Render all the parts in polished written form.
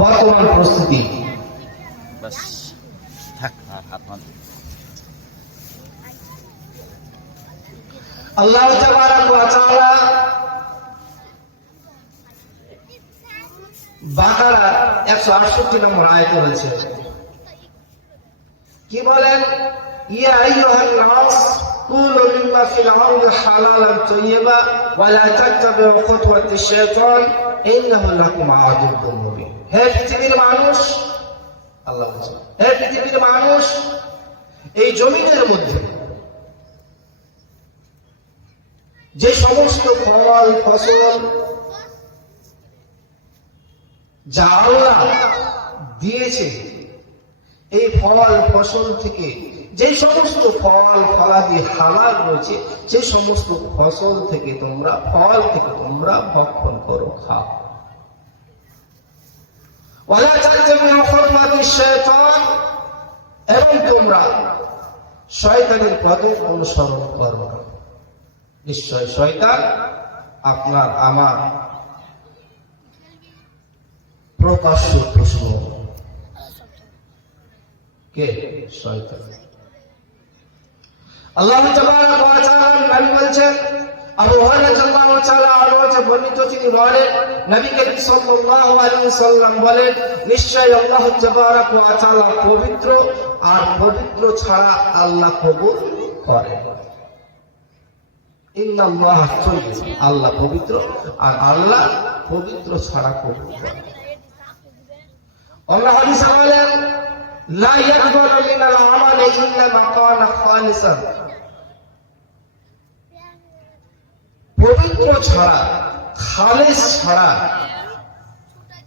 বর্তমান পরিস্থিতি। আল্লাহ তাবারাক ওয়া তাআলা বাকারা 168 নম্বর আয়াতে বলেছেন, কি বলেন? ইয়া আইয়ুহান নাস কুলু মিম্মা ফিল আরদি হালালান তাইয়্যিবা ওয়া লা তাত্তাবিউ খুতুওয়াতিশ শাইতান ইন্নাহু লাকুম আদুউম মুবিন। হে পৃথিবীর মানুষ, আল্লাহ বলেন, হে পৃথিবীর মানুষ, এই জমিনের মধ্যে যে সমস্ত ফল ফসল যা আল্লাহ দিয়েছে, এই ফল ফসল থেকে যে সমস্ত ফল ফলাদি হালাল রয়েছে, সেই সমস্ত ফসল থেকে তোমরা, ফল থেকে তোমরা ভক্ষণ করো, খাও। ওয়ালা তাত্তাবিউ খুতুওয়াতিশ শাইতান, এবং তোমরা শয়তানের কদম অনুসরণ করো না। নিশ্চয় শয়তান আপনার আমার প্রকাশ্য দুশমন। কে? শয়তান। আল্লাহ তাবারাক ওয়া তাআলা নবী বলেছেন, আবু হুরায়রা রাদিয়াল্লাহু তাআলা আনহু বর্ণিত, তিনি বলেন, নবী করিম সাল্লাল্লাহু আলাইহি ওয়াসাল্লাম বলেন, নিশ্চয় আল্লাহ তাবারাক ওয়া তাআলা পবিত্র, আর পবিত্র ছাড়া আল্লাহ কবুল করেন। ইন্নাল্লাহ তাইয়্যিব, আল্লাহ পবিত্র, আর আল্লাহ পবিত্র ছাড়া কবুল করেন। আল্লাহ হাদিসে বলেন, লা ইয়াকবালু মিনাল আমালি ইল্লা মা কানা খালিসান। পবিত্র ছাড়া, খালিস ছাড়া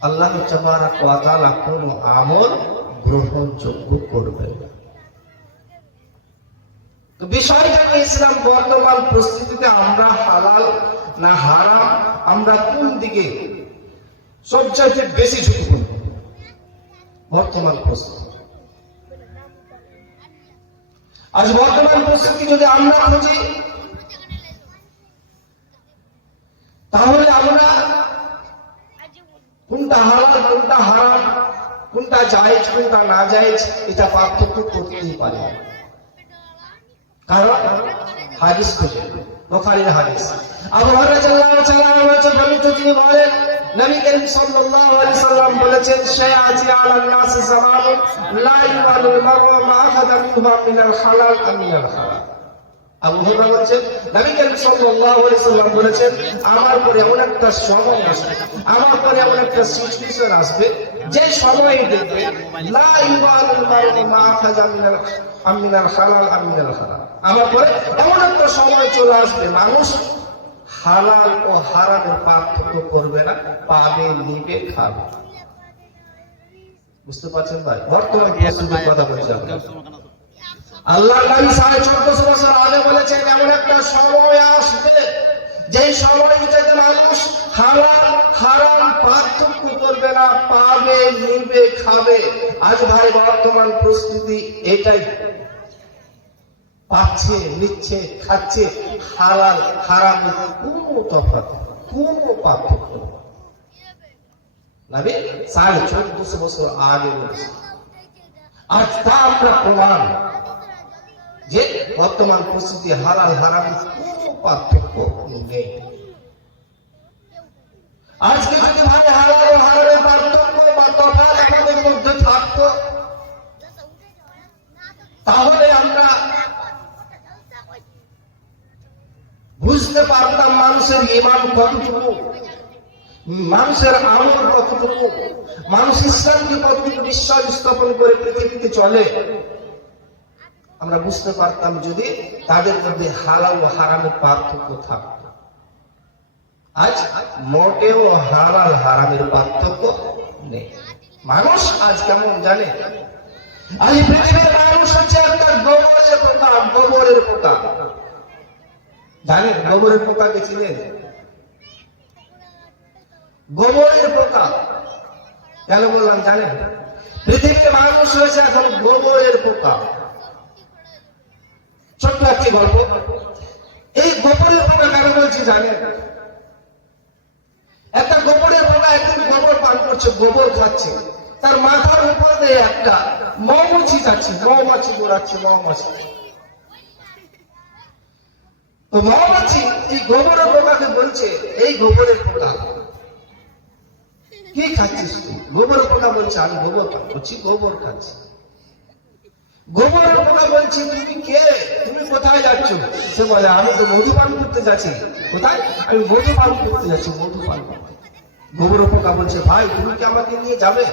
আল্লাহ তাবারাক ওয়া তাআলা কোনো আমল গ্রহণযোগ্য করবেন না। তো বিষয়টা ইসলাম বর্তমান পরিস্থিতিতে আমরা হালাল না হারাম, আমরা কোন দিকে সবচেয়ে বেশি ঝুঁকি করব? বর্তমান পরিস্থিতি, আজ বর্তমান পরিস্থিতি যদি আমরা খুঁজি, তাহলে আমরা কোনটা হালাল কোনটা হারাম, কোনটা জায়েজ কোনটা না জায়েজ, এটা পার্থক্য করতেই পারি। কারণ হাদিস খুঁজে, বুখারীর হাদিস, আবু হুরায়রা রাদিয়াল্লাহু তাআলা আনহু বর্ণিত, তিনি বলেন, নবী করিম সাল্লাল্লাহু আলাইহি সাল্লাম বলেছেন, শায়াতি আলান নাস জামানুন লা ইউবালুল মারউ মা আখাযা মিনহা মিনাল হালাল আম মিনাল হারাম। আবু হুরায়রা বলেছেন, নবী করিম সাল্লাল্লাহু আলাইহি সাল্লাম বলেছেন, আমার পরে এমন একটা সময় আসবে, আমার পরে এমন একটা সিচুয়েশন আসবে, যে সময়ে দেখবে লা ইউবালুল মারউ মা আখাযা মিনাল হালাল আম মিনাল হারাম। আমার পরে এমন একটা সময় চলে আসবে, মানুষ হালাল ও হারামের পার্থক্য করবে না, পাবে, নিবে, খাবে। বুঝতে পারছেন ভাই? বর্তমান পরিস্থিতির কথা বলছি। আল্লাহ নবী 1450 বছর আগে বলেছেন, এমন একটা সময় আসবে, যে সময়টাতে মানুষ হালাল হারাম পার্থক্য করবে না, পাবে, নিবে, খাবে। আজ ভাই বর্তমান পরিস্থিতি এটাই, পাচ্ছে, নিচ্ছে, খাচ্ছে, হালাল হারামের কোনো তফাৎ, কোনো পার্থক্য নবী 1450 বছর আগে বলেছে। আজ তা আমরা প্রমাণ যে বর্তমান পরিস্থিতি হালাল হারামের কোনো পার্থক্য নেই। আজকে যদি ভাই হালাল ও হারামের পার্থক্য বা তফাৎ আমাদের মধ্যে থাকতো, তাহলে আমরা বুঝতে পারতাম মানুষের ঈমান কতটুকু, মানুষের আমল কতটুকু, মানুষ ইসলামকে কতটুকু বিশ্বাস স্থাপন করে পৃথিবীতে চলে। আমরা বুঝতে পারতাম যদি তাদের মধ্যে হালাল ও হারামের পার্থক্য থাকত। আজ মোটেও হালাল হারামের পার্থক্য নেই। মানুষ আজ কেমন জানে? আজ পৃথিবীর মানুষ হচ্ছে একটা গোবরের পোকা, গোবরের পোকা। জানেন গোবরের পোকাকে চিনেন? গোবরের পোকা কেন বললাম জানেন? পৃথিবীতে মানুষ হয়েছে এখন গোবরের পোকা। ছোট্ট একটি গল্প। এই গোবরের পোকা কেন বলছি জানেন? একটা গোবরের পোকা একদিন গোবর পান করছে, গোবর খাচ্ছে, তার মাথার উপর দিয়ে একটা মৌমাছি যাচ্ছে, মৌমাছি ঘোরাচ্ছে, মৌমাছি। তো মৌমাছি এই গোবরের পোকাকে বলছে, এই গোবরের পোকা কি খাচ্ছিস তুই? গোবরের পোকা বলছে, আমি গোবর খাচ্ছি, গোবর খাচ্ছি। গোবরের পোকা বলছে, তুমি কে, তুমি কোথায় যাচ্ছ? সে বলে, আমি তো মধু পান করতে যাচ্ছি। কোথায়? আমি মধু পান করতে যাচ্ছি, মধু পান করতে। গোবরের পোকা বলছে, ভাই তুমি কি আমাকে নিয়ে যাবে?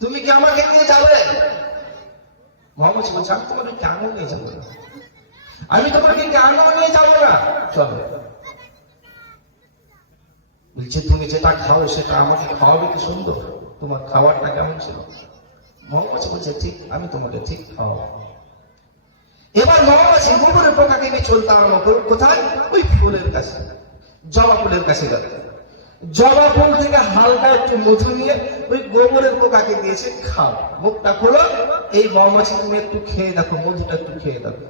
তুমি কি আমাকে নিয়ে যাবে? মৌমাছি বলছে, আমি তোমাকে কেন নিয়ে যাবো না? আমি তোমাকে কেন নিয়ে যাবো না? চলো। বলছে, তুমি যেটা খাও সেটা আমাকে খাওয়াবে কি সুন্দর? তোমার খাবারটা কেমন ছিল? মৌমাছি বলছে, ঠিক, আমি তোমাকে ঠিক খাওয়াবো। এবার মৌমাছি গোবরের পোকাকে নিয়ে চলতে আরম্ভ করো। কোথায়? ওই ফুলের কাছে, জবা ফুলের কাছে যাবে। জবা ফুল থেকে হালকা একটু মধু নিয়ে ওই গোবরের পোকাকে দিয়েছে, খাও, মুখটা খোলো, এই মৌমাছি তুমি একটু খেয়ে দেখো, মধুটা একটু খেয়ে দেখো।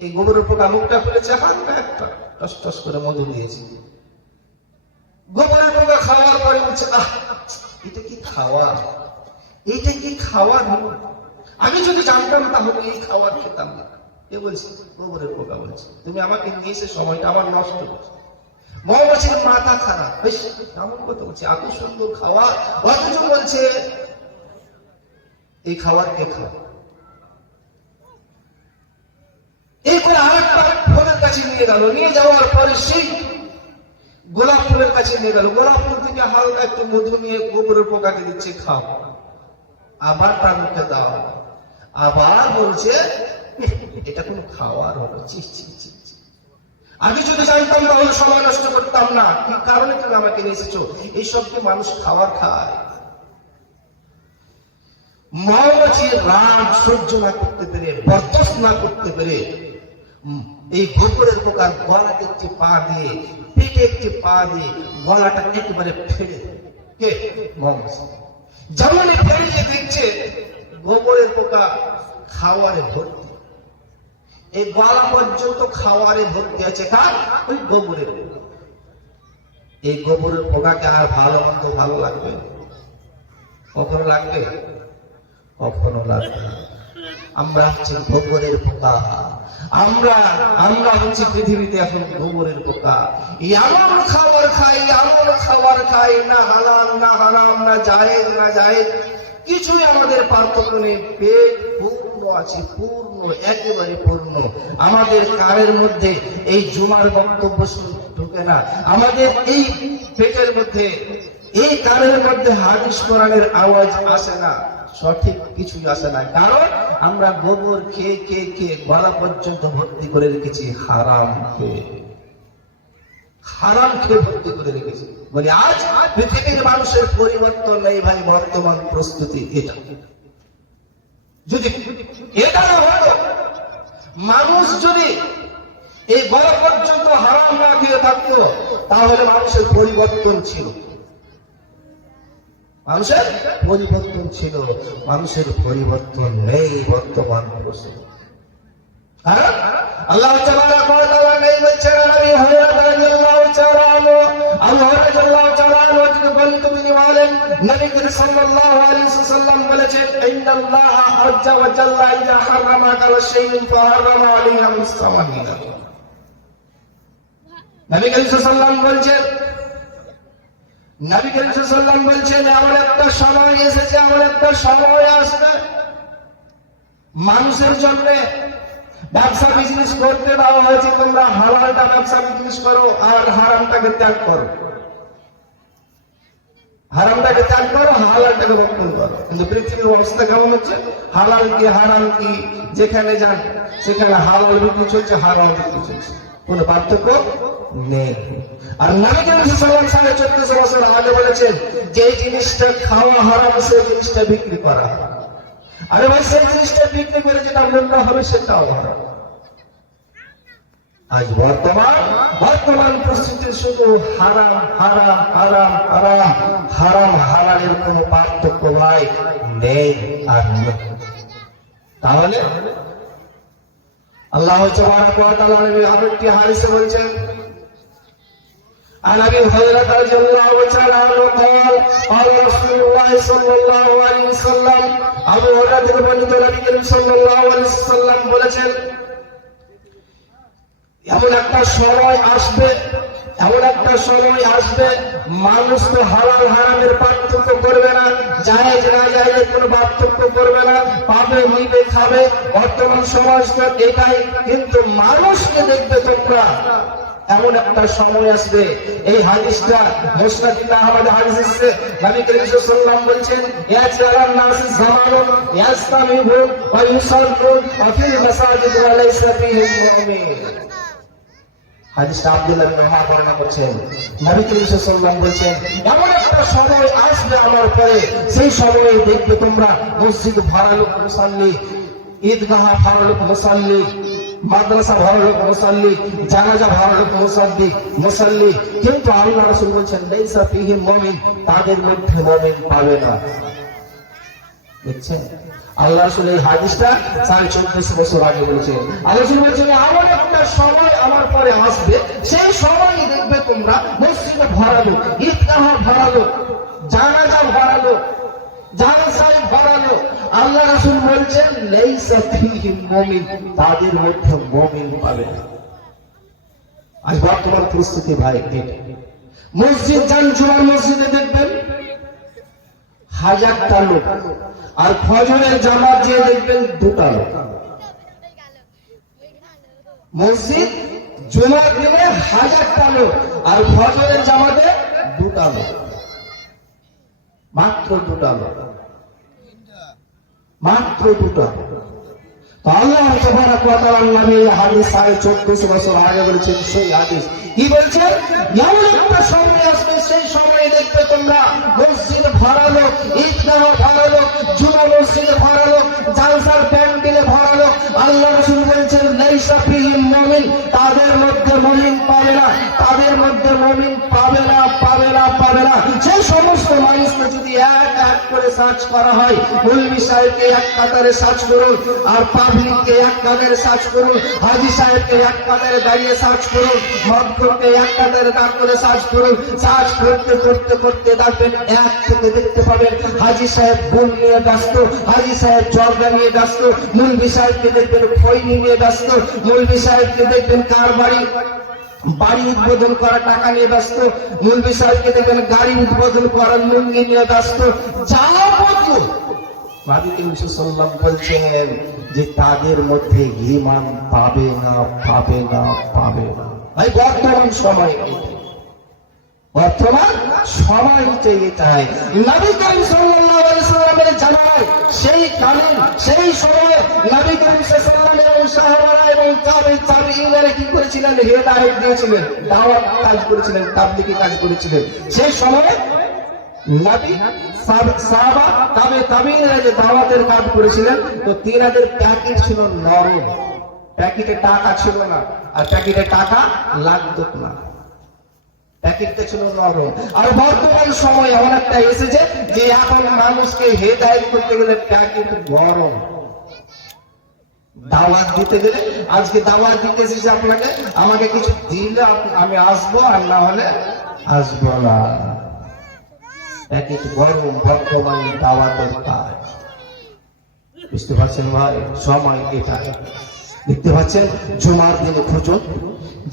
এই গোবরের পোকা মুখটা খুলেছে, হালকা একটা টস টস করে মধু দিয়েছে। গোবরের পোকা খাওয়ার পরে বলছে, আহ, এটা কি খাওয়া, এইটা কি খাওয়ার হলো? আমি যদি জানতাম তাহলে এই খাওয়ার খেতাম না। এ বলছে, গোবরের পোকা বলছে, তুমি আমাকে নিয়ে এসে সময়টা আমার নষ্ট করছো। মৌমাছির মাথা খারাপ, বেশ এমন কথা বলছে, এত সুন্দর খাওয়া, অথচ বলছে এই খাবার কে খাওয়া। এরপরে আরেকটা ফুলের কাছে নিয়ে গেল, নিয়ে যাওয়ার পরে সেই গোলাপ ফুলের কাছে নিয়ে গেল। গোলাপ ফুল থেকে হালকা একটু মধু নিয়ে গোবরের পোকাকে দিচ্ছে, খাও। আবার তার মুখে দাও, আবার বলছে এটা কোনো খাওয়ার হলো? ছি ছি ছি ছি। আমি যদি জানতাম তাহলে সময় নষ্ট করতাম না। কি কারণে তুমি আমাকে নিয়ে এসেছো? এইসব কি মানুষ খাবার খায়? মৌমাছির রাগ সহ্য না করতে পেরে, বরদাস্ত না করতে পেরে, এই গোবরের পোকার গলাতে একটি পা দিয়ে, পেটে একটি পা দিয়ে গলাটা একেবারে ফেলে কে মৌমাছি। যেমনই ফেলে দেখছে গোবরের পোকা খাওয়ারে ভর্তি, এই গলা পর্যন্ত খাওয়ারে ভর্তি আছে। কার? ওই গোবরের পোকা। এই গোবরের পোকাকে আর ভালো মন্দ ভালো লাগবে? কখনো লাগবে? কখনো লাগবে। আমরা হচ্ছে গোবরের পোকা। আমরা হচ্ছে পৃথিবীতে এখন গোবরের পোকা। এমন খাবার খাই, এমন খাবার খাই, না হালাল না হারাম, না জায়েজ না জায়েজ, কিছুই আমাদের পার্থক্য নেই। পেট পূর্ণ আছে, পূর্ণ, একেবারে পূর্ণ। আমাদের কানের মধ্যে এই জুমার বক্তব্য ঢুকে না, আমাদের এই পেটের মধ্যে, এই কানের মধ্যে হাদিস কোরআনের আওয়াজ আসে না, সঠিক কিছুই আসে না। কারণ আমরা গোবর খেয়ে খেয়ে খেয়ে গলা পর্যন্ত ভর্তি করে রেখেছি হারাম খেয়ে, হারাম খেয়ে ভর্তি করে রেখেছি। বলি আজ পৃথিবীর মানুষের পরিবর্তন নেই ভাই, বর্তমান প্রস্তুতি এটা। যদি এটা না হতো, মানুষ যদি এই গলা পর্যন্ত হারাম না খেয়ে থাকতো, তাহলে মানুষের পরিবর্তন ছিল, মানুষের পরিবর্তন ছিল। মানুষের পরিবর্তন নেই বর্তমান প্রস্তুতি। আল্লাহ তাআলা কথা নেই বলছেন, নবী হযরত রাদিয়াল্লাহু তাআলা আনহু, আবু হুরায়রা রাদিয়াল্লাহু তাআলা আনহু থেকে বর্ণিত তিনি বলেন, নবী সাল্লাল্লাহু আলাইহি ওয়াসাল্লাম বলেছেন, ইন্নাল্লাহা আযজা ওয়া জাল্লা ইযা হারামা আলা শাইইন ফাহারামা আলাইহি মুসতামাহিনা। নবী সাল্লাল্লাহু বলছেন, নবী সাল্লাল্লাহু বলছেন, এমন একটা সময় এসেছে, এমন একটা সময় আসবে মানুষের জন্য ব্যবসা বিজনেস করতে দেওয়া হয়েছে, তোমরা হালালটা ব্যবসা বিজনেস করো আর হারামটাকে ত্যাগ করো, হারামটাকে ত্যাগ করো, হালালটাকে ভক্ষণ করো। কিন্তু পৃথিবীর অবস্থা কেমন হচ্ছে? হালাল কি হারাম কি, যেখানে যান সেখানে হালাল বিক্রি চলছে, হারাম বিক্রি চলছে, কোনো পার্থক্য নেই। আর নবী সাল্লাল্লাহু আলাইহি ওয়াসাল্লাম 1400 বছর আগে বলেছেন, যে জিনিসটা খাওয়া হারাম সেই জিনিসটা বিক্রি করা হারাম। আরে ভাই, সেই জিনিসটা বিক্রি করে যেটা মূল্য হবে সেটাও হারাম। আজ বর্তমান পরিস্থিতি শুধু হারাম হারাম হারাম হারাম, হারাম হালালের কোনো পার্থক্য ভাই নেই আর নেই। তাহলে আল্লাহ তাআলা আরেকটি হাদিসে বলছেন, عن ابي هريره رضي الله تعالى عنه قال قال رسول الله صلى الله عليه وسلم আবু হুরায়রা থেকে বর্ণিত নবী করিম সাল্লাল্লাহু আলাইহি ওয়াসাল্লাম বলেছেন এমন একটা সময় আসবে মানুষ তো হালাল হারামের পার্থক্য করবে না, জায়েজ না জায়েজের কোনো পার্থক্য করবে না, পাবে নিবে খাবে। বর্তমান সমাজ তো এটাই, কিন্তু মানুষকে দেখবে তোমরা এমন একটা সময় আসবে। এই হাদিসটা মুসনাদ আহমদ হাদিস এসেছে। নবী করিম সাল্লাল্লাহু আলাইহি ওয়াসাল্লাম বলেছেন ইয়াতি আলান নাস জামানুন ইয়াস্তামিহু ওয়া ইউসাল্লু ওয়া ফিল মাসাজিদ ওয়া লাইসা ফীহিম মুমিন। হাদিসটা আব্দুল্লাহ বিন ওমর বর্ণনা করছেন। নবী করিম সাল্লাল্লাহু আলাইহি ওয়াসাল্লাম বলেছেন এমন একটা সময় আসবে আমার পরে, সেই সময়ে দেখবে তোমরা মসজিদ ভরা লোক মুসাল্লি, ঈদগাহ ভরা লোক মুসাল্লি, মাদ্রাসা ভরা লোক মুসাল্লি, জানাজা ভরা লোক মুসাল্লি, কিন্তু আল্লাহ রাসূল বলেছেন লাইসা ফীহিম মুমিন, তাদের মধ্যে মুমিন পাবে না। দেখছেন আল্লাহ রাসূল এই হাদিসটা 1450 বছর আগে বলেছেন। আল্লাহ রাসূল বলেছেন এমন একটা সময় আমার পরে আসবে, সেই সময় দেখবে তোমরা মসজিদে ভরা লোক, ঈদগাহ ভরা লোক, জানাজা ভরা লোক, জানাজায় ভরা লোক। আল্লাহ রাসূল বলেছেন লাইসা ফীহিম মুমিন, তাদের মধ্যে মুমিন পাবে না। আজ বর্তমান পরিস্থিতি ভাই, মসজিদ যান, জুমার মসজিদে দেখবেন 1000টা লোক, আর ফজরের জামাত যে দেখবেন 2টা লোক। মসজিদ জুমার দিনে 1000টা লোক, আর ফজরের জামাতে 2টা লোক, মাত্র 2টা লোক, মাত্র 2টা। তো আল্লাহ তাবারাক ওয়া তাআলা নবী হাদিস 1450 বছর আগে বলেছেন, সেই হাদিস কি বলছেন এমন একটা সময় আসবে, সেই সময় দেখবে তোমরা মসজিদ ভরা লোক, ঈদগাহ ভরা লোক, জুমা মসজিদে ভরা লোক, জালসার প্যান্ডেলে ভরা লোক। আল্লাহ রাসূল বলেছেন লাইসা ফীহিম মুমিন, তাদের মধ্যে মুমিন পাবে না, তাদের মধ্যে মুমিন পাবে না, পাবে না, পাবে না। সেই সমস্ত মানুষকে যদি এক এক করে সার্চ করা হয়, মৌলভী সাহেবকে এক কাতারে সার্চ করুন, আর পাবলিককে এক কাতারে সার্চ করুন, হাজী সাহেবকে এক কাতারে দাঁড়িয়ে সার্চ করুন, মদখোরকে এক কাতারে দাঁড় করে সার্চ করুন। সার্চ করতে করতে করতে দেখবেন এক থেকে দেখতে পাবেন হাজী সাহেব বোন নিয়ে ব্যস্ত, হাজী সাহেব জর্দা নিয়ে ব্যস্ত, মৌলভী সাহেবকে দেখবেন খৈনি নিয়ে ব্যস্ত, মৌলভী সাহেবকে দেখবেন কার বাড়ি উদ্বোধন করা টাকা নিয়ে ব্যস্ত, মৌলভী সাহেবকে দেখবেন গাড়ি উদ্বোধন করার লুঙ্গি নিয়ে ব্যস্ত। যাবতীয় নবী করিম সাল্লাল্লাহু আলাইহি ওয়াসাল্লাম বলছেন যে তাদের মধ্যে ঈমান পাবে না, পাবে না, পাবে না। ভাই বর্তমান সময় এটাই। নবী করিম সাল্লাল্লাহু আলাইহি ওয়াসাল্লামের জামানায় সেই কালীন সেই সময়ে নবী করিম সাল্লাল্লাহু আলাইহি ওয়াসাল্লাম এবং সাহাবারা এবং তাবেঈনরা কি করেছিলেন? হেদায়েত দিয়েছিলেন, দাওয়াত কাজ করেছিলেন, তাবলীগী কাজ করেছিলেন। সেই সময়ে নবী সাহাবা তাবেঈনরা যে দাওয়াতের কাজ করেছিলেন, তো তিনাদের প্যাকেট ছিল নরম, প্যাকেটে টাকা ছিল না, আর প্যাকেটে টাকা লাগতো না, প্যাকেটটা ছিল নরম। আর বর্তমান সময় এমন একটা এসেছে যে এখন মানুষকে হেদায়েত করতে গেলে প্যাকেট গরম, দাওয়াত দিতে গেলে আজকে দাওয়াত দিতে এসেছে আপনাকে, আমাকে কিছু দিলে আমি আসবো, আর না হলে আসবো না। প্যাকেট গরম, বর্তমানে দাওয়াতের কাজ। বুঝতে পারছেন ভাই, সময় এটা। দেখতে পাচ্ছেন জুমার দিনে খুঁজুন,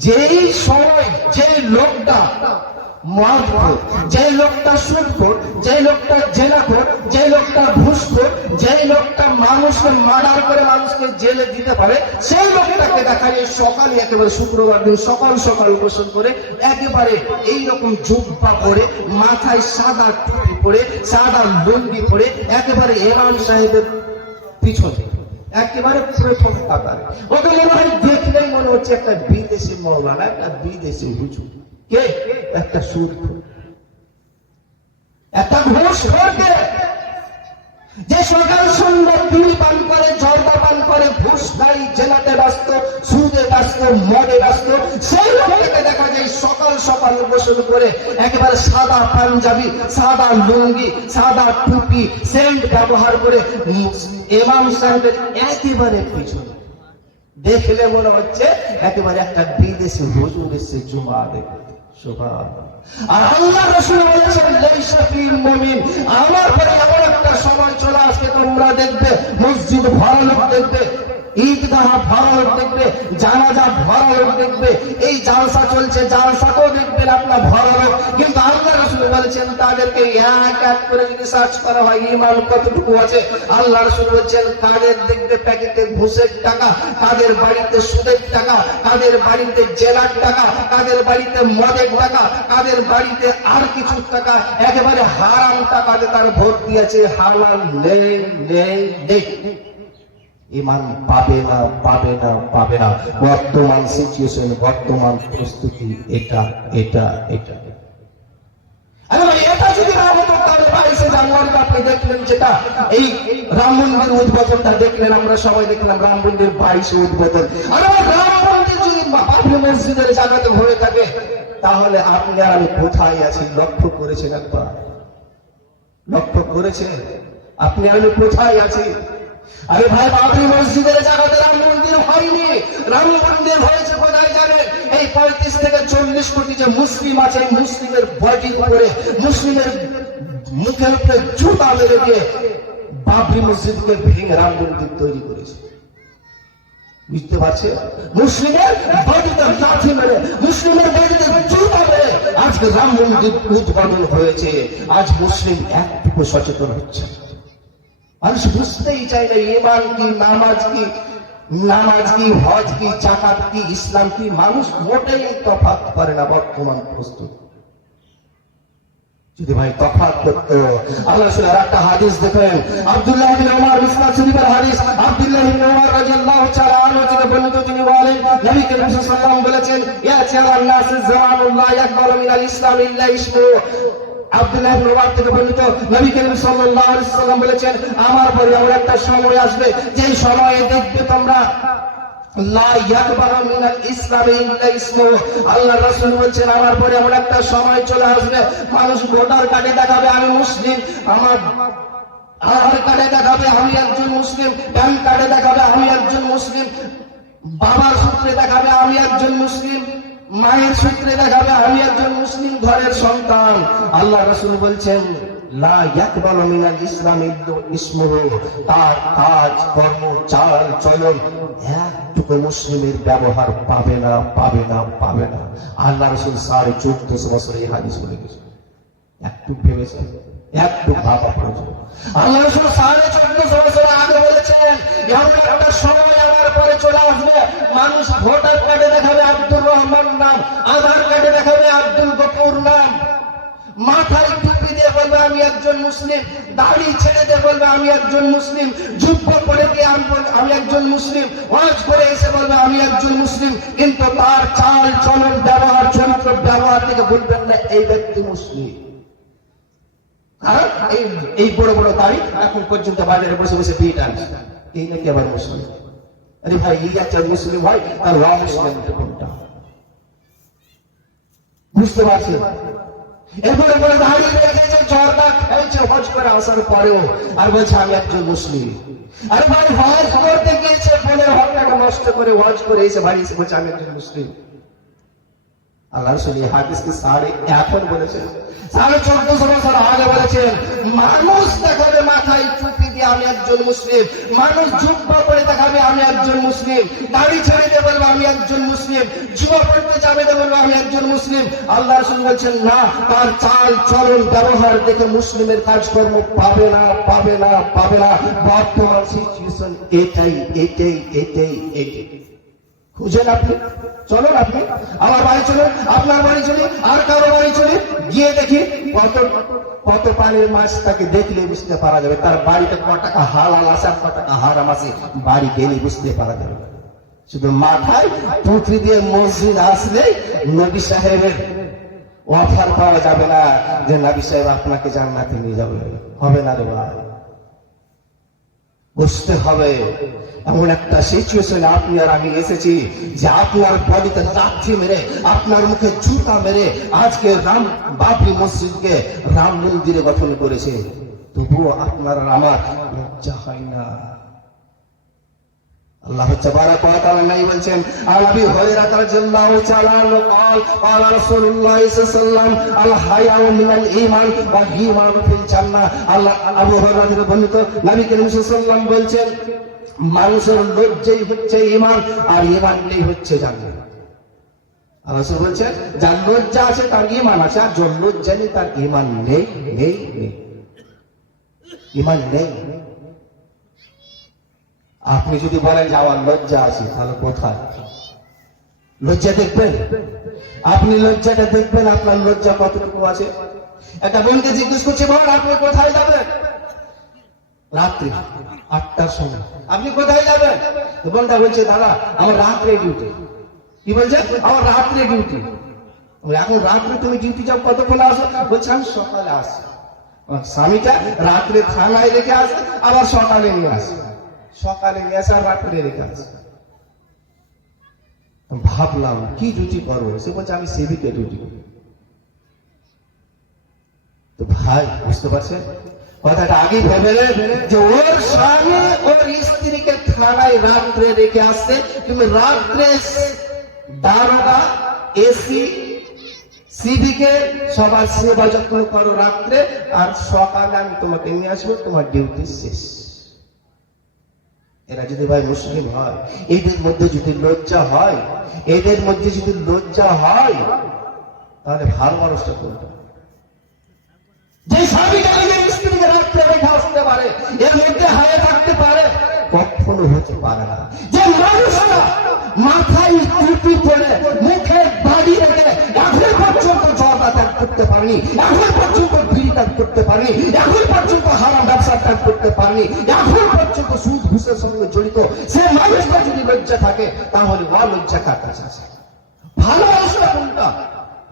যেই সময় যে লোকটা মদখোর, যে লোকটা সুদখোর, যে লোকটা জেনাখোর, যে লোকটা ঘুষখোর, যে লোকটা মানুষকে মার্ডার করে মানুষকে জেলে দিতে পারে, সেই লোকটাকে দেখা যায় সকালে একেবারে শুক্রবার দিন সকাল সকাল গোসল করে একেবারে এইরকম জুব্বা পরে, মাথায় সাদা টুপি পরে, সাদা লুঙ্গি পরে, একেবারে ইমাম সাহেবের পিছনে একেবারে প্রথম কাতারে। ওকে মনে হয় দেখলেই মনে হচ্ছে একটা বিদেশি মৌলানা, একটা বিদেশি হুজুর। কে? একটা সুদখোর, একটা ঘুষখোরকে, যে সকাল সন্ধ্যা বিড়ি পান করে, জর্দা পান করে, ঘুষ খায়, জেনাতে ব্যস্ত, সুদে ব্যস্ত, মদে ব্যস্ত। সেই লোকটাকে দেখা যায় সকাল সকাল গোসল করে একেবারে সাদা পাঞ্জাবি, সাদা লুঙ্গি, সাদা টুপি, সেন্ট ব্যবহার করে ইমাম সাহেবের একেবারে পিছনে। দেখলে মনে হচ্ছে একেবারে একটা বিদেশি হুজুর এসে জুমা দেখতে। সুবহানাল্লাহ। আর আল্লাহ রাসূল বলেছেন লাইসা ফিল মুমিন, আমার পরে এমন একটা সময় চলে আসবে তোমরা দেখবে মসজিদ ভরা লোক দেখবে, ঈদগাহ ভরা লোক দেখবে, জানাজা ভরা লোক দেখবে, এই জালসা চলছে জালসাতেও দেখবেন আপনার ভরা লোক, কিন্তু আল্লাহ রাসূল বলেছেন তাদেরকে এক এক করে যদি সার্চ করা হয় ঈমান কতটুকু আছে, আল্লাহ রাসূল বলেছেন কাদের দেখবে প্যাকেটে ঘুষের টাকা, কাদের বাড়িতে সুদের টাকা, কাদের বাড়িতে জেলার টাকা, কাদের বাড়িতে মদের টাকা, কাদের বাড়িতে আর কিছু টাকা, একেবারে হারাম টাকাতে তার ভোট দিয়েছে, হালাল নেই নেই নেই। ঈমান পাবে না পাবে না পাবে না। বর্তমান সিচুয়েশন, বর্তমান পরিস্থিতি এটা এটা এটা। আরে ভাই এটা যদি না হতো তাহলে 22শে জানুয়ারি আপনি দেখলেন যেটা এই রাম মন্দির উদ্বোধনটা দেখলেন, আমরা সবাই দেখলাম রাম মন্দির 22শে উদ্বোধন। আরে রাম মন্দির যদি বাবরি মসজিদের জায়গাতে হয়ে থাকে তাহলে আপনি আর আমি কোথায় আছি লক্ষ্য করেছেন একবার? লক্ষ্য করেছেন আপনি আর আমি কোথায় আছি? আরে ভাই বাবরি মসজিদের জায়গাতে রাম মন্দির হয়নি, রাম মন্দির হয়েছে কোথায় জানেন? এই 35 থেকে 40 কোটি যে মুসলিম আছে, মুসলিমের বডি করে মুসলিমের মুখের উপরে জুতা মেরে দিয়ে বাবরি মসজিদকে ভেঙে রাম মন্দির তৈরি করেছে। বুঝতে পারছে? মুসলিমের বডিতে লাঠি মেরে, মুসলিমের বডিতে জুতা মেরে আজকে রাম মন্দির উদ্বোধন হয়েছে। আজ মুসলিম একটুকু সচেতন হচ্ছে, মানুষ বুঝতেই চাই না ঈমান কি, নামাজ কি, নামাজ কি, হজ কি, যাকাত কি, ইসলাম কি, মানুষ মোটেই তফাৎ করে না বর্তমান প্রস্তুত। যদি ভাই তফাৎ করতো, আল্লাহ রাসূলের একটা হাদিস দেখেন, আব্দুল্লাহ ইবনে উমর মুসনাদ শরীফের হাদিস, আব্দুল্লাহ ইবনে উমর রাদিয়াল্লাহু তাআলা আনহু থেকে বর্ণিত, তিনি বলেন নবী করিম সাল্লাল্লাহু আলাইহি ওয়াসাল্লাম বলেছেন ইয়াতি আলান নাস জামানুন লা ইয়াকবালু মিনাল ইসলাম ইল্লা ইসমু। আব্দুল্লাহ ইবনে উমর থেকে বর্ণিত, নবী করিম সাল্লাল্লাহু আলাইহি ওয়াসাল্লাম বলেছেন আমার পরে এমন একটা সময় আসবে যেই সময়ে দেখবে তোমরা লা ইয়াকবালু মিনাল ইসলামি ইল্লা ইসমু। আল্লাহ রাসূল বলেছেন আমার পরে এমন একটা সময় চলে আসবে মানুষ ভোটার কার্ডে দেখাবে আমি মুসলিম, আমার আধার কার্ডে দেখাবে আমি একজন মুসলিম, প্যান কার্ডে দেখাবে আমি একজন মুসলিম, বাবার সূত্রে দেখাবে আমি একজন মুসলিম, মায়ের সূত্রে দেখাবে আমি একজন মুসলিম ঘরের সন্তান। আল্লাহ রাসূল বলছেন লা ইয়াকবালু মিনাল ইসলামি ইল্লা ইসমুহু, তার কাজ কর্ম চাল চলন একটুকু মুসলিমের ব্যবহার পাবে না পাবে না পাবে না। আল্লাহ রাসূল 1450 বছর এই হাদিস বলে গেছেন। একটু ভেবেছেন, একটু ভাবা প্রয়োজন। আল্লাহ রাসূল 1450 বছর আগে বলেছেন এমন একটা সময় আমার পরে চলে আসবে মানুষ ভোটার কার্ডে দেখাবে আব্দুর রহমান নাম, আধার কার্ডে দেখাবে আব্দুল গফুর নাম, মাথায় টুপি দিয়ে বলবে আমি একজন মুসলিম, দাড়ি ছেড়ে দিয়ে বলবে আমি একজন মুসলিম, যুব্ব পরে দিয়ে আমি একজন মুসলিম, ওয়াজ করে এসে বলবে আমি একজন মুসলিম, কিন্তু তার চাল চলন ব্যবহার চরিত্র ব্যবহার থেকে বলবেন না এই ব্যক্তি মুসলিম। কারণ এই বড় বড় দাড়ি এখন পর্যন্ত বাজারে বসে বসে বিয়ে টানছে, এই নাকি আবার মুসলিম। আরে ভাই এই একটা মুসলিম হয় তার রং মুসলিম কোনটা বুঝতে পারছেন? এরপরে বলে দাঁড়িয়ে রেখেছে জর্দা খেয়েছে হজ করে আসার পরেও আর বলছে আমি একজন মুসলিম। আরে ভাই হজ করতে গিয়েছে বলে হজটাকে নষ্ট করে হজ করে এসে বাড়ি এসে বলছে আমি একজন মুসলিম। আল্লাহ রাসূল এই হাদিসকে এখন বলেছেন 1450 বছর আগে বলেছেন মানুষ দেখাবে মাথায় টুপি দিয়ে আমি একজন মুসলিম, মানুষ জুব্বা পরে দেখাবে আমি একজন মুসলিম, দাড়ি ছেড়ে দিয়ে বলবে আমি একজন মুসলিম, জুব্বা পড়তে যাবে বলবে আমি একজন মুসলিম। আল্লাহ রাসূল বলছেন না, তার চাল চলন ব্যবহার দেখে মুসলিমের কাজকর্ম পাবে না পাবে না পাবে না। বর্তমান সিচুয়েশন এটাই এটাই এটাই এটাই। খুঁজেন আপনি, চলুন আপনি আমার বাড়ি চলুন, আপনার বাড়ি চলি, আর কারো বাড়ি চলি, গিয়ে দেখি কত কত পানির মাছ তাকে দেখলে বুঝতে পারা যাবে তার বাড়িতে ক টাকা হালাল আছে আর ক টাকা হারাম আছে, বাড়ি গেলে বুঝতে পারা যাবে। শুধু মাথায় টুপি দিয়ে মসজিদ আসলে নবী সাহেবের অফার পাওয়া যাবে না যে নবী সাহেব আপনাকে জান্নাতে নিয়ে যাবে, হবে না রে ভাই। বুঝতে হবে এমন একটা সিচুয়েশনে আপনি আর আমি এসেছি যে আপনার বডিতে লাঠি মেরে আপনার মুখে জুতা মেরে আজকে রাম বাবরি মসজিদকে রাম মন্দিরে গঠন করেছে, তবুও আপনার আর আমার লজ্জা হয় না। আল্লাহ তাবারাক ওয়া তাআলা নাই বলছেন আবি হুরায়রা রাদিয়াল্লাহু তাআলা قال قال رسول الله صلى الله عليه وسلم الحياء من الايمان والايمان في الجنه আল্লাহ আবু হুরায়রা থেকে বর্ণিত নবী করিম সাল্লাল্লাহু আলাইহি ওয়াসাল্লাম বলছেন মানুষের লজ্জাই হচ্ছে ঈমান আর ঈমানই হচ্ছে জান্নাত। আল্লাহ বলছেন যার লজ্জা আছে তার ঈমান আছে, আর যার লজ্জা নেই তার ঈমান নেই নেই নেই ঈমান নেই। আপনি যদি বলেন যে আমার লজ্জা আছে, তাহলে কোথায় লজ্জা দেখবেন? আপনি লজ্জাটা দেখবেন আপনার লজ্জা কতটুকু আছে। একটা বোনকে জিজ্ঞেস করছে, বোন আপনি কোথায় যাবেন? রাত্রি 8টার সময় আপনি কোথায় যাবেন? বোনটা বলছে দাদা আমার রাত্রে ডিউটি। কি বলছে? আমার রাত্রে ডিউটি। এখন রাত্রে তুমি ডিউটি যাও, কতক্ষণ আসো? বলছে আমি সকালে আসি। স্বামীটা রাত্রে থানায় রেখে আসে, আবার সকালে নিয়ে আসে, সকালে নিয়ে আসে আর রাত্রে রেখে আসে। ভাবলাম কি ডিউটি করবো? সে বলছে আমি সিভিকে ডিউটি করি। তো ভাই বুঝতে পারছেন কথাটা আগে ভেবে যে ওর স্বামী ওর স্ত্রীকে থানায় রাত্রে রেখে আসছে, তুমি রাত্রে দারোগা এসি সিভিকে সবার সেবা যত্ন করো রাত্রে, আর সকালে আমি তোমাকে নিয়ে আসবো, তোমার ডিউটি শেষ। এরা যদি ভাই মুসলিম হয়, এদের মধ্যে যদি লজ্জা হয়, এদের মধ্যে যদি লজ্জা হয়, তাহলে ভালো মানুষটা করবে। যে স্বামীটা নিজের স্ত্রীকে রাত্রে রেখে আসতে পারে, এর মধ্যে হায় থাকতে পারে, কখনো হতে পারে না। যে মানুষটা মাথায় টুপি পরে মুখে দাড়ি রেখে এখন পর্যন্ত জর্দা ত্যাগ করতে পারেনি, এখন পর্যন্ত বিড়ি ত্যাগ করতে পারেনি, এখন পর্যন্ত হারাম ব্যবসা ত্যাগ করতে পারেনি, এখন পর্যন্ত সুদ ঘুষের সঙ্গে জড়িত, সে মানুষটা যদি লজ্জা থাকে, তাহলে অলজ্জা কার কাছে আছে? ভালো মানুষটা কোনটা?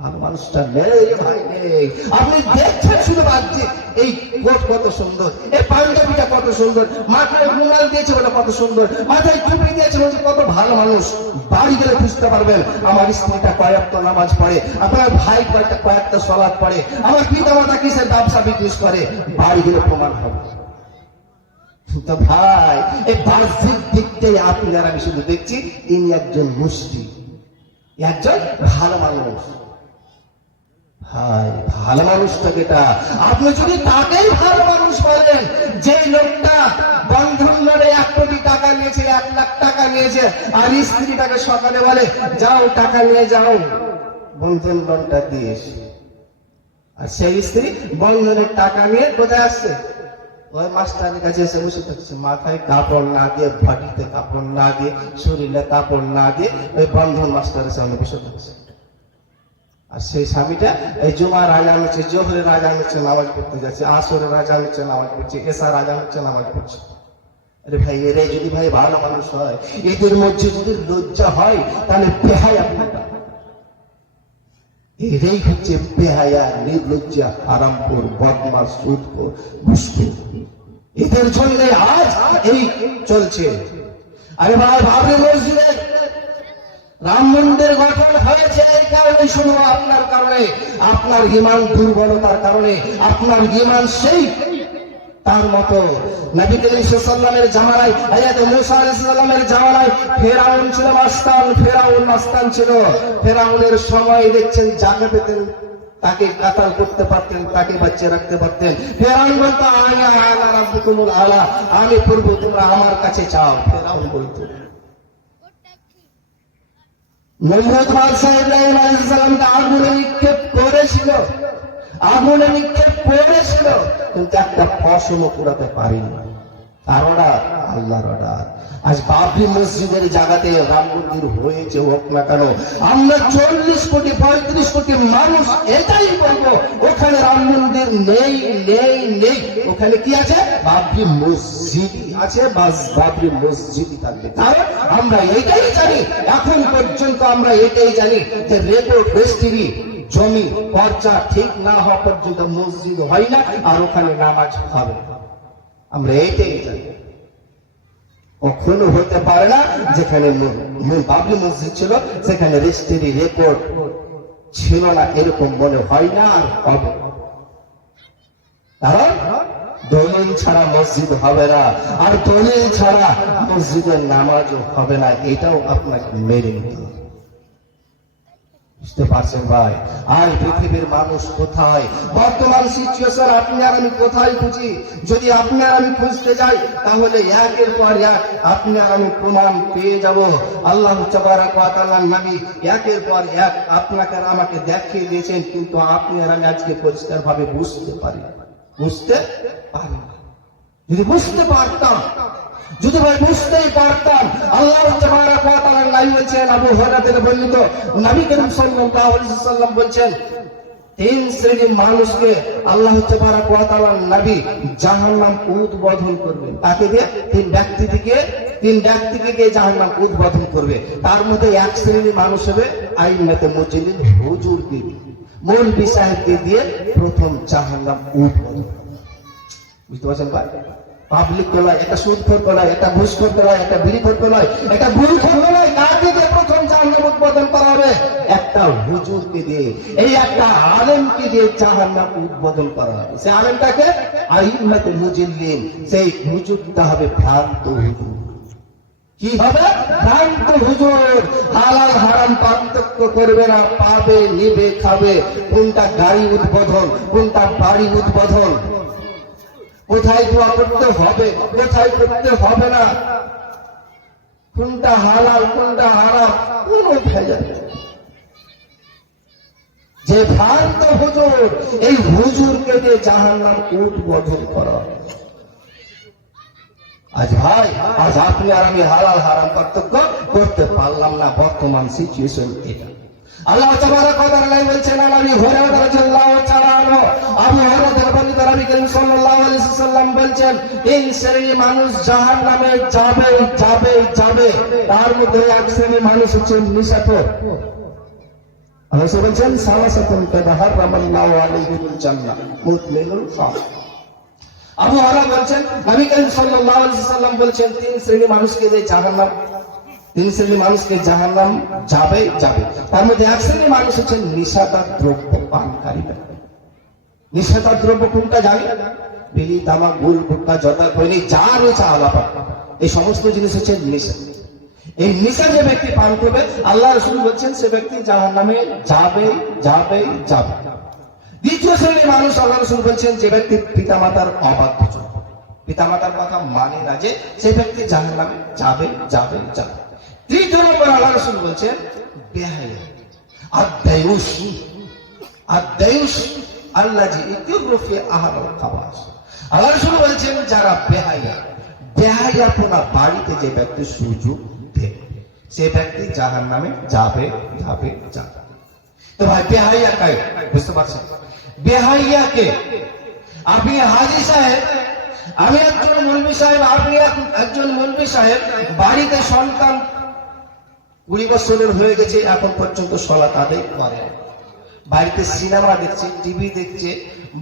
ভালো মানুষটা নেই ভাই, নেই। আপনি দেখছেন শুধু ভাবছি এই কোট কত সুন্দর, এই পাঞ্জাবিটা কত সুন্দর, মাথায় রুমাল দিয়েছে বলে কত সুন্দর, মাথায় টুপি দিয়েছে বলে কত ভালো মানুষ। বাড়ি গেলে বুঝতে পারবেন আমার স্ত্রীটা কয়েকটা নামাজ পড়ে, আপনার ভাই কয়েকটা সালাত পড়ে, আমার পিতা মাতা কিসের ব্যবসা বিজনেস করে, বাড়ি গেলে প্রমাণ হবে। তো ভাই এই বাহ্যিক দিকটাই আপনারা আমি শুধু দেখছি ইনি একজন মুসলিম, একজন ভালো মানুষ। ভাই ভালো মানুষটাকে আপনি যদি তাকেই ভালো মানুষ বলেন, যে লোকটা বন্ধন লোনে 1 কোটি টাকা নিয়েছে, 1 লাখ টাকা নিয়েছে, আর স্ত্রীটাকে সকালে বলে যাও টাকা নিয়ে যাও বন্ধন লোনটা দিয়ে, আর সেই স্ত্রী বন্ধনের টাকা নিয়ে কোথায় আসছে? ওই মাস্টারের কাছে এসে বসে থাকছে, মাথায় কাপড় না দিয়ে, ফাটিতে কাপড় না দিয়ে, শরীরে কাপড় না দিয়ে ওই বন্ধন মাস্টারের সামনে বসে থাকছে। আর সেই স্বামীটা এই জুমার আজান হচ্ছে, জোহরের আজান হচ্ছে, নামাজ পড়তে যাচ্ছে, আসরের আজান হচ্ছে, নামাজ পড়ছে, এশার আজান হচ্ছে, নামাজ পড়ছে। আরে ভাই এরাই যদি ভাই ভালো মানুষ হয়, এদের মধ্যে যদি লজ্জা হয়, তাহলে বেহায়া আপনারা, এরাই হচ্ছে বেহায়া, নির্লজ্জা, হারামখোর, বদমাশ, সুদখোর, ঘুষখোর। এদের জন্য আজ এই চলছে। আরে ভাই বাবরি মসজিদে রাম মন্দির গঠন হয়েছে এই কারণে, শুনুন আপনার কারণে, আপনার ঈমান দুর্বলতার কারণে, আপনার ঈমান সেই তার মতো নবী করিম সাল্লাল্লাহু আলাইহি ওয়াসাল্লামের জামানায়, হযরত মুসা আলাইহিস সালামের জামানায় ফেরাউন ছিল মাস্তান, ফেরাউন মাস্তান ছিল। ফেরাউনের সময় দেখছেন যাকে পেতেন তাকে কাতাল করতে পারতেন, তাকে বাঁচিয়ে রাখতে পারতেন। ফেরাউন বলতো আনা আলা রাব্বুকুমুল আলা, আমি প্রভু তোমরা আমার কাছে চাও। ফেরাউন বলতো নমরুদ বাদশা ইব্রাহিম আলাইহিস সালামকে আগুনে নিক্ষেপ করেছিল, আগুনে নিক্ষেপ করেছিল, কিন্তু একটা ফসলও কুড়াতে পারেনি। আর অর্ডার, আল্লাহর অর্ডার। আজ বাবরি মসজিদের জায়গাতে রাম মন্দির হয়েছে, হোক না কেন, আমরা 40 কোটি 35 কোটি মানুষ এটাই বলবো ওখানে রাম মন্দির নেই নেই নেই। ওখানে কি আছে? বাবরি মসজিদ আছে, বাস বাবরি মসজিদই থাকবে। কারণ আমরা এটাই জানি, এখন পর্যন্ত আমরা এটাই জানি যে রেকর্ড রেজিস্ট্রি জমি পর্চা ঠিক না হওয়া পর্যন্ত মসজিদ হয় না, আর ওখানে নামাজ হবে। আমরা এটাই জানি, কখনো হতে পারে না যেখানে বাবরি মসজিদ ছিল সেখানে রেজিস্ট্রি রেকর্ড ছিল না, এরকম মনে হয় না আর হবে। কারণ দলিল ছাড়া মসজিদ হবে না, আর দলিল ছাড়া মসজিদের নামাজও হবে না, এটাও আপনাকে মেনে নিতে হবে। বুঝতে পারছেন ভাই? আর পৃথিবীর মানুষ কোথায়, বর্তমান সিচুয়েশন আপনি আর আমি কোথায় খুঁজি? যদি আপনি আর আমি খুঁজতে যাই তাহলে একের পর এক আপনি আর আমি প্রমাণ পেয়ে যাব। আল্লাহ তাবারক ওয়া তাআলার নবী একের পর এক আপনাকে আর আমাকে দেখিয়ে দিয়েছেন, কিন্তু আপনি আর আমি আজকে পরিষ্কার ভাবে বুঝতে পারি না। যদি বুঝতে পারতাম, যদি ভাই বুঝতেই পারতাম, আল্লাহ তাবারক ওয়া তাআলার নবী বলেছেন, আবু হুরায়রা থেকে বর্ণিত, নবী করিম সাল্লাল্লাহু আলাইহি ওয়াসাল্লাম বলেছেন, তিন শ্রেণীর মানুষকে আল্লাহ তাবারক ওয়া তাআলার নবী জাহান্নাম উদ্বোধন করবেন। তাকে দিয়ে তিন ব্যক্তিকে দিয়ে জাহান্নাম উদ্বোধন করবে। তার মধ্যে এক শ্রেণীর মানুষ হবে আইম্মাতে মুজলিম, হুজুরকে দিয়ে, মৌলভী সাহেবকে দিয়ে প্রথম জাহান্নাম উদ্বোধন। বুঝতে পারছেন ভাই? পাবলিক নয়, এটা সুদখোর নয়, এটা ঘুষখোর নয়, এটা বিড়িখোর নয়, এটা বুড়িখোর নয়, কাকে দিয়ে প্রথম জাহান্নাম উদ্বোধন করা হবে? একটা হুজুরকে দিয়ে, এই একটা আলেমকে দিয়ে জাহান্নাম উদ্বোধন করা হবে। সেই আলেমটাকে আইম্মাতে মুজলিম, সেই হুজুরটা হবে ভ্রান্ত হুজুর। কি হবে? ভ্রান্ত হুজুর। হালাল হারাম পার্থক্য করবে না, পাবে নিবে খাবে, কোনটা গাড়ি উদ্বোধন, কোনটা বাড়ি উদ্বোধন, কোথায় দোয়া করতে হবে, কোথায় করতে হবে না, কোনটা হালাল কোনটা হারাম, কোন ভেজাল। যে ভ্রান্ত হুজুর, এই হুজুরকে দিয়ে জাহান্নাম উদ্বোধন করা। আজ ভাই, আজ আপনি আর আমি হালাল হারাম পার্থক্য করতে পারলাম না, বর্তমান সিচুয়েশন এটা। আল্লাহ তাবারক ওয়া তাআলা বলেছেন, আবু হুরায়রা রাদিয়াল্লাহু তাআলা আনহু, আবু হুরায়রা থেকে বর্ণিত, নবী করিম সাল্লাল্লাহু আলাইহি ওয়াসাল্লাম বলেছেন, তিন শ্রেণীর মানুষ জাহান্নামে যাবে যাবে যাবে। তার মধ্যে এক শ্রেণীর মানুষ হচ্ছে নিশাখোর। আল্লাহ বলেছেন, সালাসাতুন তাহারামাল্লাহু আলাইহিল জান্নাহ মুতমিনুল খাম। আবু হুরায়রা বলেছেন, নবী করিম সাল্লাল্লাহু আলাইহি ওয়াসাল্লাম বলেছেন, তিন শ্রেণীর মানুষকে যে জাহান্নাম, তিন শ্রেণীর মানুষকে জাহান্নাম যাবে যাবে। তার মধ্যে এক শ্রেণীর মানুষ হচ্ছে নিশাদার দ্রব্য পানকারীরা। নিশাদার দ্রব্য কোনটা জানি? বিড়ি, তামাক, গুল, গুটখা, জর্দা, খৈনি, যা রয়েছে আলাপা, এই সমস্ত জিনিস হচ্ছে নেশা। এই নেশা যে ব্যক্তি পান করবে, আল্লাহ রাসূল বলছেন, সে ব্যক্তি জাহান্নামে যাবে যাবে যাবে। দ্বিতীয় শ্রেণীর মানুষ, আল্লাহ রাসূল বলছেন, যে ব্যক্তি পিতামাতার অবাধ্য, পিতামাতার কথা মানে না, যে সেই ব্যক্তি জাহান্নামে যাবে যাবে যাবে। তৃতীয় নম্বর আল্লাহ রাসূল বলছেন বেহায়া, আদ-দায়ুস, আদ-দায়ুস আল্লাযী ইকুরু ফি আহলিল খাবাস। আল্লাহ রাসূল বলছেন, যারা বেহায়া, বেহায়াপনা বাড়িতে যে ব্যক্তি সুযোগ দেয়, সে ব্যক্তি জাহান্নামে যাবে যাবে যাবে। তো ভাই, বেহায়া কাকে বুঝতে পারছেন? বেহায়াকে আপনি হাজী সাহেব, আমি একজন মৌলভী সাহেব, আপনি একজন মৌলভী সাহেব, বাড়িতে সন্তান 20 বছরের হয়ে গেছে, এখন পর্যন্ত সালাত আদায় করে, বাড়িতে সিনেমা দেখছে, টিভি দেখছে,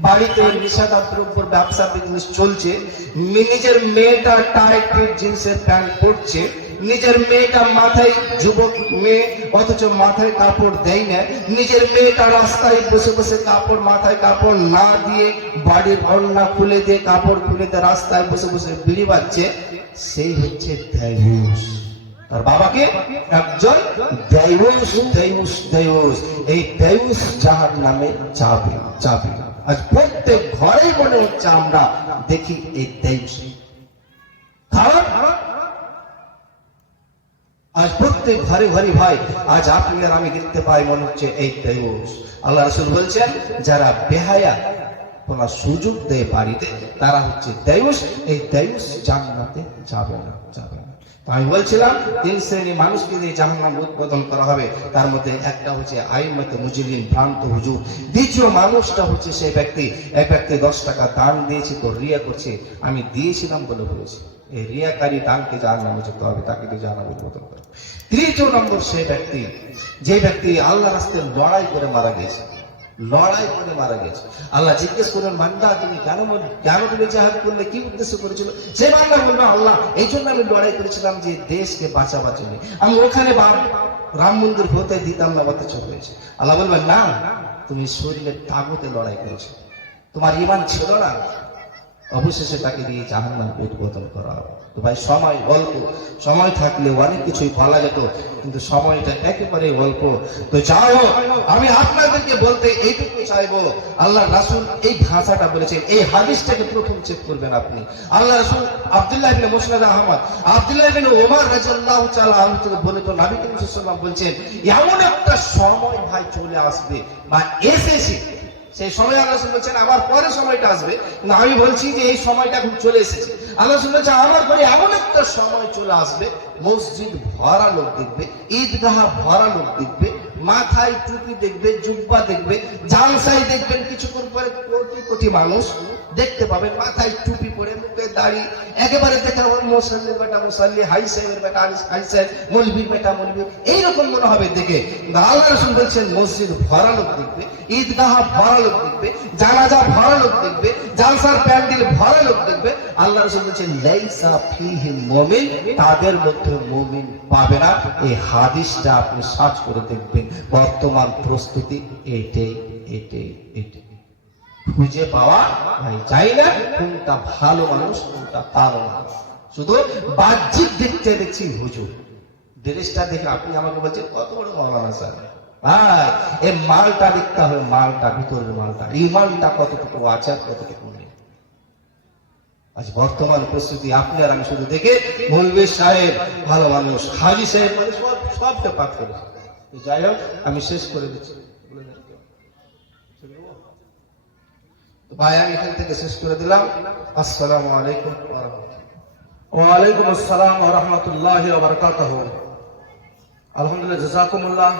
বাড়িতে নিশাদার দ্রব্যের ব্যবসা বিজনেস চলছে, নিজের মেয়েটা টাইট ফিট জিন্সের প্যান্ট পরছে, নিজের মেয়েটা মাথায়, যুবক মেয়ে অথচ মাথায় কাপড় দেয় না, নিজের মেয়েটা রাস্তায় বসে বসে কাপড়, মাথায় কাপড় না দিয়ে, বাড়ির ওড়না খুলে দিয়ে, কাপড় খুলে দিয়ে রাস্তায় বসে বসে বিড়ি বাজছে, সেই হচ্ছে দায়ুস। তার বাবাকে একজন দায়ুস, দায়ুস, দায়ুস। এই দায়ুস জাহান্নামে যাবে যাবে। আজ প্রত্যেক ঘরে মনে হচ্ছে আমরা দেখি এই দায়ুস, কারণ আজ প্রত্যেক ঘরে ঘরে ভাই, আজ আপনি আর আমি দেখতে পাই, মনে হচ্ছে এই দায়ুস। আল্লাহ রাসূল বলছেন, যারা বেহায়া তোমরা সুযোগ দেয় বাড়িতে, তারা হচ্ছে দায়ুস। এই দায়ুস জান্নাতে যাবে না, যাবে না। আমি বলছিলাম, তিন শ্রেণীর মানুষকে দিয়ে জাহান্নাম উদ্বোধন করা হবে। তার মধ্যে একটা হচ্ছে আইম্মাতে মুজলিম, ভ্রান্ত হুজুর। দ্বিতীয় মানুষটা হচ্ছে সেই ব্যক্তি, এক ব্যক্তি 10 টাকা দান দিয়েছে, তো রিয়া করছে, আমি দিয়েছিলাম বলে বলেছে, এই রিয়াকারী দানকে জাহান্নামে যেতে হবে, তাকে দিয়ে জাহান্নামে উদ্বোধন করে। তৃতীয় নম্বর সেই ব্যক্তি, যে ব্যক্তি আল্লাহ রাস্তায় লড়াই করে মারা গেছে, লড়াই করে মারা গেছে। আল্লাহ জিজ্ঞেস করলেন, বান্দা তুমি কেন তুমি জিহাদ করলে, কি উদ্দেশ্য করেছিল? সে বান্দা বলবে, আল্লাহ এই জন্য আমি লড়াই করেছিলাম যে দেশকে বাঁচাবার জন্য, আমি ওখানে রাম মন্দির হতে দিতাম না, অথচ হয়েছে। আল্লাহ বলবেন, না, তুমি শরীরের তাগতে লড়াই করেছো, তোমার ঈমান ছিল না, অবশেষে তাকে দিয়ে জাহান্নাম উদ্বোধন করা হবে। তো ভাই সময় অল্প, সময় থাকলে অনেক কিছুই বলা যেত, কিন্তু সময়টা একেবারে অল্প। তো যাই হোক, আমি আপনাদেরকে বলতে এইটুকু চাইবো, আল্লাহ রাসূল এই ভাষাটা বলেছেন, এই হাদিসটাকে প্রথম চেক করবেন আপনি। আল্লাহ রাসূল আব্দুল্লাহ ইবনে মুসনাদ আহমদ, আব্দুল্লাহ ইবনে ওমর রাদিয়াল্লাহু তাআলা আনহু থেকে বর্ণিত, নবী করিম সাল্লাল্লাহু আলাইহি ওয়াসাল্লাম বলছেন, এমন একটা সময় ভাই চলে আসবে বা এসেছে, সেই সময় আল্লাহ বলছেন আমার পরে সময়টা আসবে, না আমি বলছি যে এই সময়টা এখন চলে এসেছে। আল্লাহ বলছে আমার পরে এমন একটা সময় চলে আসবে, মসজিদ ভরা লোক দেখবে, ঈদগাহ ভরা লোক দেখবে, মাথায় টুপি দেখবে, জুব্বা দেখবে, জালসাই দেখবেন, কিছুক্ষণ পরে কোটি কোটি মানুষ দেখতে পাবেন মাথায় টুপি পরে, মুখে দাড়ি, একেবারে দেখে মুসল্লির বেটা মুসল্লি, হাই সাহেবের বেটা হাই সাহেব, মৌলবীর বেটা মৌলবী, এইরকম মনে হবে দেখে। আল্লাহ রাসূল বলছেন মসজিদ ভরা লোক দেখবে, ঈদগাহ ভরা লোক দেখবে, জানাজা ভরা লোক দেখবে, জালসার প্যান্ডেল ভরা লোক দেখবে। আল্লাহ রাসূল বলছেন লাইসা ফীহি মুমিন, তাদের মধ্যে মুমিন পাবে না। এই হাদিসটা আপনি সার্চ করে দেখবেন। বর্তমান প্রস্তুতি এটাই এটাই এটাই খুঁজে পাওয়া ভাই চাই না, কোনটা ভালো মানুষ কোনটা ভালো মানুষ। শুধু বাহ্যিক দেখতে দেখছি হুজুর, ড্রেসটা দেখে আপনি আমাকে বলছেন কত বড় মাওলানা স্যার। ভাই এই মালটা দেখতে হবে, মালটা ভিতরের মালটা, ইমানটা কতটুকু আছে আর কতটুকু নেই। আজ বর্তমান প্রস্তুতি আপনি আর আমি শুধু দেখে মৌলভী সাহেব ভালো মানুষ, হাজী সাহেব মানুষ, সবটা পাঠ করে। যাই হোক, আমি শেষ করে দিচ্ছি। ভাই আমি এখান থেকে শেষ করে দিলাম। আসসালামু আলাইকুম ওয়া রাহমাতুল্লাহ। ওয়া আলাইকুম আসসালাম ওয়া রাহমাতুল্লাহি ওয়া বারাকাতুহু। আলহামদুলিল্লাহ, জাযাকুমুল্লাহ।